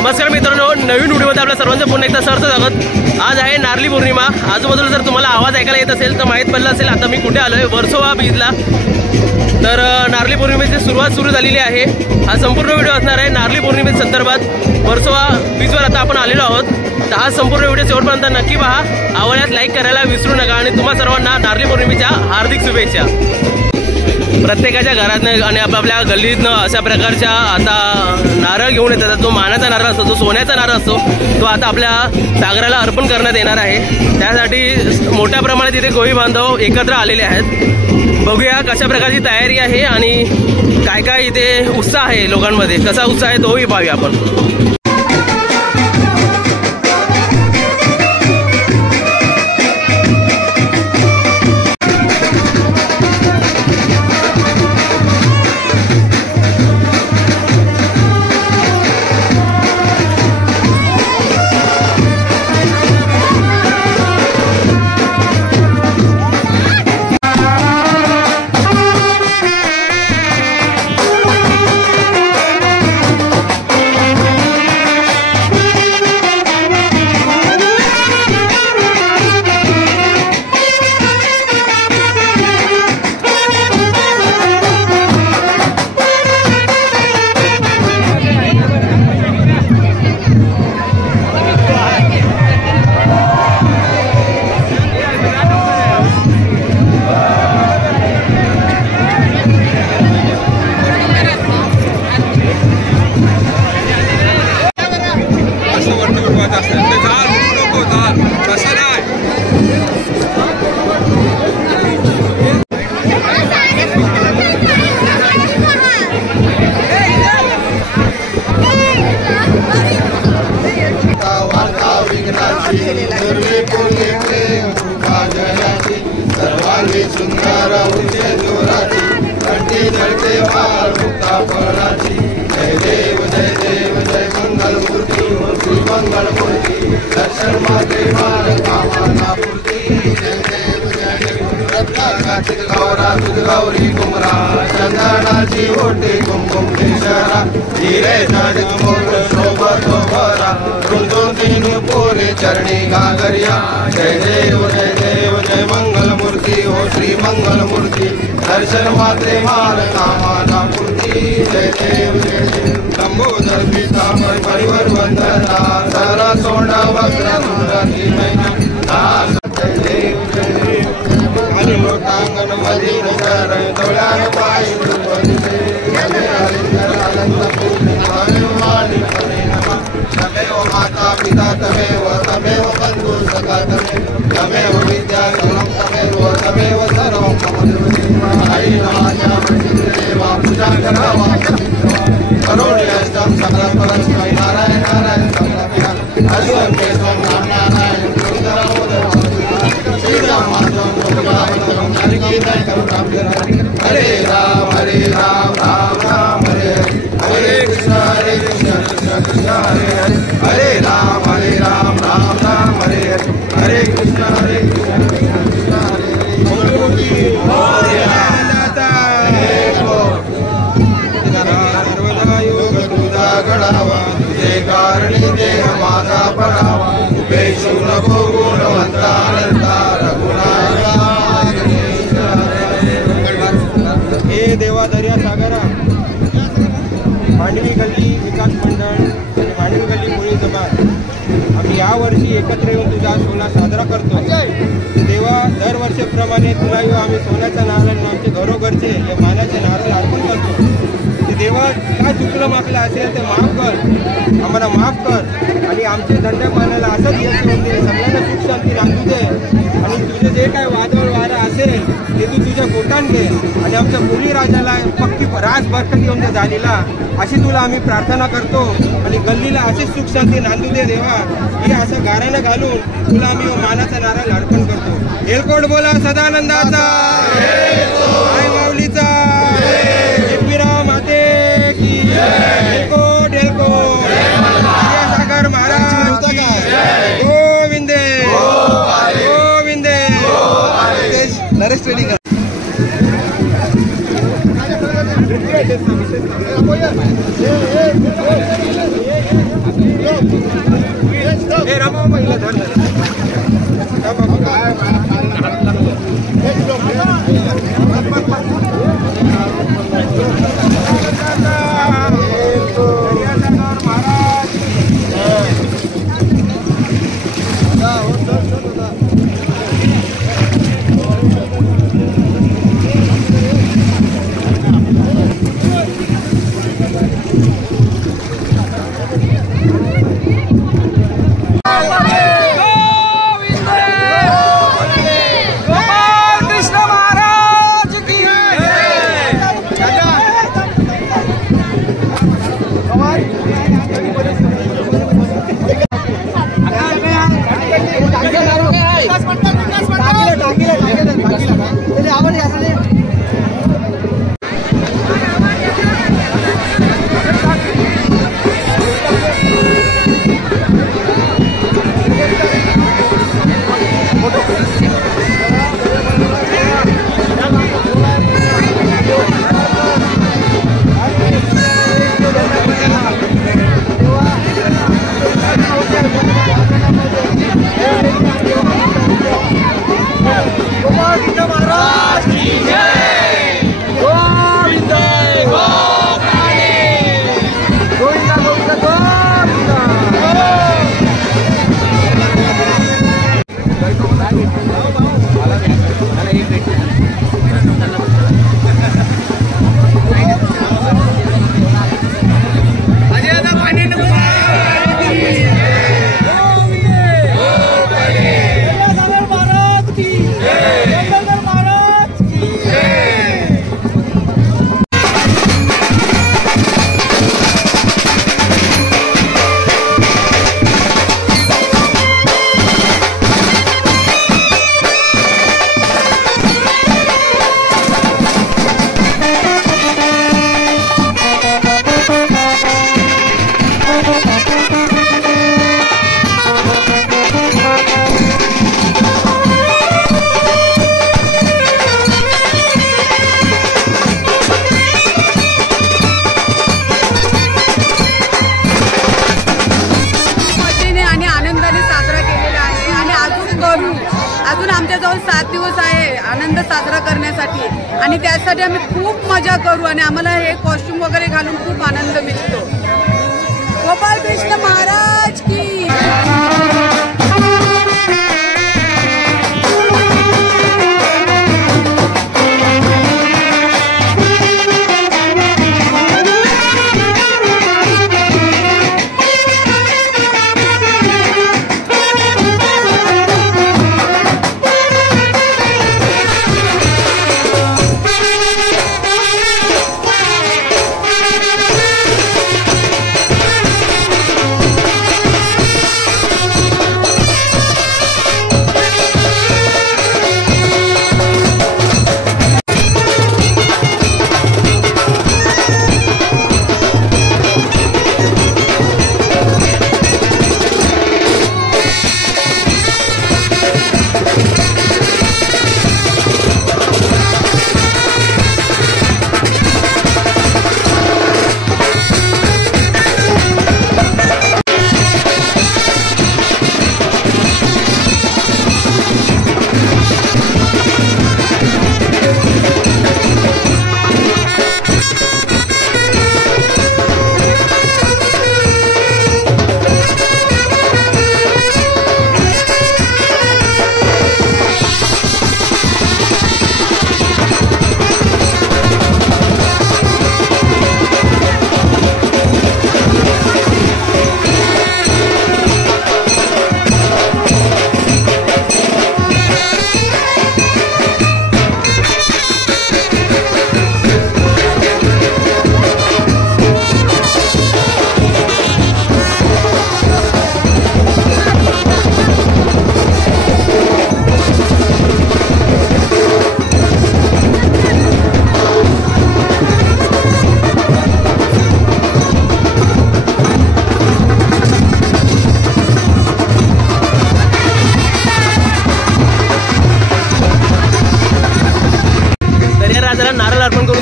नमस्कार मित्रांनो, नवीन व्हिडिओमध्ये आपल्या सर्वांचं पुन्हा एकदा सहर्ष स्वागत। आज आहे नारळी पौर्णिमा। आजूबाजूला जर तुम्हाला आवाज ऐकायला येत असेल तर माहीत पडलं असेल आता मी कुठे आलोय, वर्सोवा बीचला। तर नारळी पौर्णिमेची सुरुवात सुरू झालेली आहे। हा संपूर्ण व्हिडिओ असणार आहे नारळी पौर्णिमेच्या संदर्भात। वर्सोवा बीचवर आता आपण आलेलो आहोत। तर हा संपूर्ण व्हिडिओ शेवटपर्यंत नक्की पहा, आवडल्यास लाईक करायला विसरू नका आणि तुम्हा सर्वांना नारळी पौर्णिमेच्या हार्दिक शुभेच्छा। प्रत्येकाच्या घरातनं आणि आपापल्या गल्लीतनं अशा प्रकारच्या आता नारळ घेऊन येतात। जो मानाचा नारळ असतो, जो सोन्याचा नारळ असतो, तो आता आपल्या सागराला अर्पण करण्यात येणार आहे। त्यासाठी मोठ्या प्रमाणात इथे कोळी बांधव एकत्र आलेले आहेत। बघूया कशा प्रकारची तयारी आहे आणि काय काय इथे उत्साह आहे लोकांमध्ये, कसा उत्साह आहे तोही पाहूया आपण। गौरी कुमरा चंदनाची ओटी कुमकुम केशरा हिरे शोभत भरा रुंदून तीन पोरे चरणी घागरिया। जय देव जय मंगल मूर्ती हो श्री मंगल मूर्ती दर्शन मात्रे माल नामाना मूर्ती। जय देव लंबोदर पीतांबर परिवर वंदना सरा सोंडा वक्र सुंदरी मैना। जय देव लोटांगण मधीन कर तोळ्यान पायी तमेव माता पिता तमेव तमेव बंधु सखा तमेव विद्या तमेव सर्वं मम आई नमाच्या देवा पूजा करावा करोडि अष्टम सकल परस्मै नारायण नारायण सकल अश्वं केशवं नारायण हरे राम राम राम हरे हरे कृष्ण कृष्ण कृष्ण हरे हरे हरे राम राम राम हरे हरे हरे कृष्ण कृष्ण गणावा तुझे कारणी देह माझा पडावा उपेक्षु नको गुणवंता हे देवा दर्या सागरा मांडवी गल्ली विकास मंडळ आणि मांडवी गल्ली मुळी जमात आम्ही यावर्षी एकत्र येऊन तुझा सोहळा साजरा करतो। देवा दरवर्षीप्रमाणे तुला आम्ही सोन्याचा नारळ आणि आमचे घरोघरचे या मानाचे नारळ अर्पण करतो। देवा काय चुकलं मागलं असेल ते माफ कर, आम्हाला माफ कर आणि आमचे दंडपानाला असंच यश येऊन दे, सगळ्यांना सुख शांती नांदू दे आणि तुझे जे काय वादळ वारा असेल ते तू तुझ्या पोटान घे आणि आमच्या कोळी राजाला पक्की राज बरकत येऊन दे झालेला, अशी तुला आम्ही प्रार्थना करतो आणि गल्लीला अशीच सुख शांती नांदू दे देवा। हे असं गाऱ्यानं घालून तुला आम्ही मानाचा नारळ अर्पण करतो। एलकोट बोला सदानंदाचा, आई माऊलीचा, माते की एलकोट एलकोट सागर महाराज गोविंदे गोविंदे। नरेश ट्रेडिंग हे रमा पहिला धर साजरा करण्यासाठी आणि त्यासाठी आम्ही खूप मजा करू आणि आम्हाला हे कॉस्ट्यूम वगैरे घालून खूप आनंद मिळतो। गोपाल कृष्ण महाराज की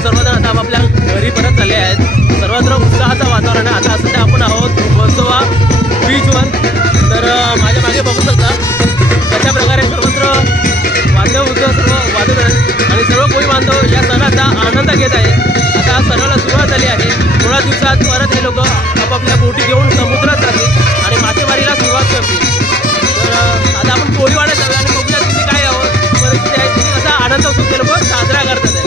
सर्वजण आता आपापल्या घरी परत चालले आहेत। सर्वत्र उत्साहाचं वातावरण आहे। आता सध्या आपण आहोत वर्सोवा वाजत आहेत आणि सर्व कोळी बांधव या सणाचा आनंद घेत आहे. आता सणाला सुरुवात झाली आहे. थोड्या दिवसात परत हे लोक आपापल्या बोटी घेऊन समुद्रात जातील आणि मासेमारीला सुरुवात करतील. तर आता आपण कोळीवाड्यात जाऊया आणि बघूया तिथे काय परिस्थिती आहे, तिथे कसा आनंद उत्सव ते लोक साजरा करतात आहे.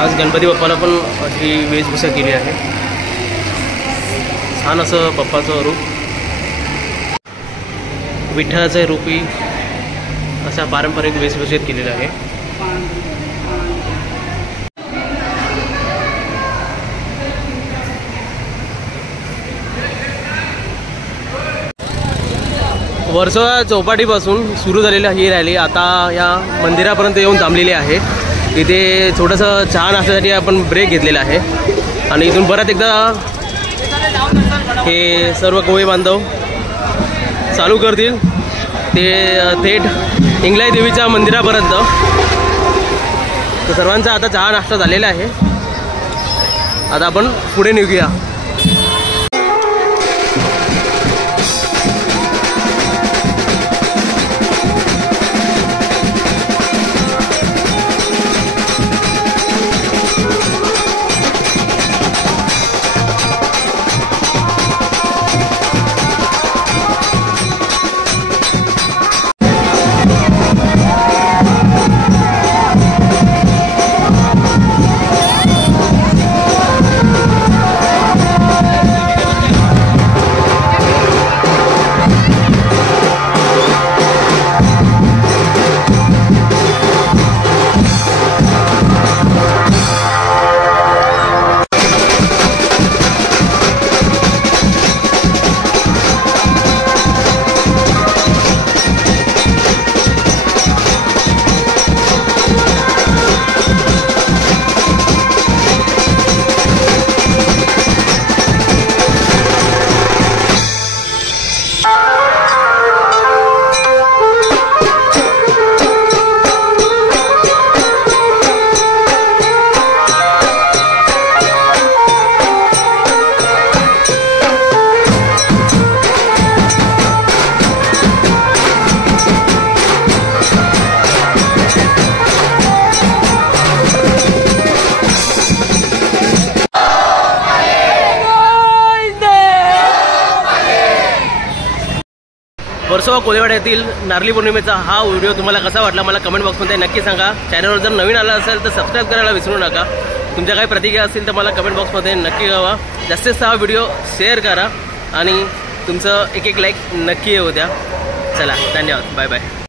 आज गणपती बाप्पाला पण अशी वेशभूषा केली आहे. छान असं बाप्पाचं रूप, विठ्ठलाचं रूपी अशा पारंपरिक वेशभूषेत केलेलं आहे. वर्सोवा चौपाटीपासून सुरू झालेली ही रॅली आता या मंदिरापर्यंत येऊन थांबलेली आहे. इथे थोडंसं चहा नाश्त्यासाठी आपण ब्रेक घेतलेला आहे आणि इथून परत एकदा हे सर्व कोळी बांधव चालू करतील ते थेट हिंगलाई देवीच्या मंदिरापर्यंत. तर सर्वांचा आता चहा नाश्ता झालेला आहे. आता आपण पुढे निघूया. वर्सोवा कोळेवाडा येथील नारळी पौर्णिमेचा हा व्हिडिओ तुम्हाला कसा वाटला मला कमेंट बॉक्समध्ये नक्की सांगा. चॅनलवर जर नवीन आला असेल तर सबस्क्राईब करायला विसरू नका. तुमच्या काही प्रतिक्रिया असतील तर मला कमेंट बॉक्समध्ये नक्की कळवा. जास्तीत जास्त हा व्हिडिओ शेअर करा आणि तुमचं एक लाईक नक्की येऊ द्या. चला धन्यवाद. Bye bye.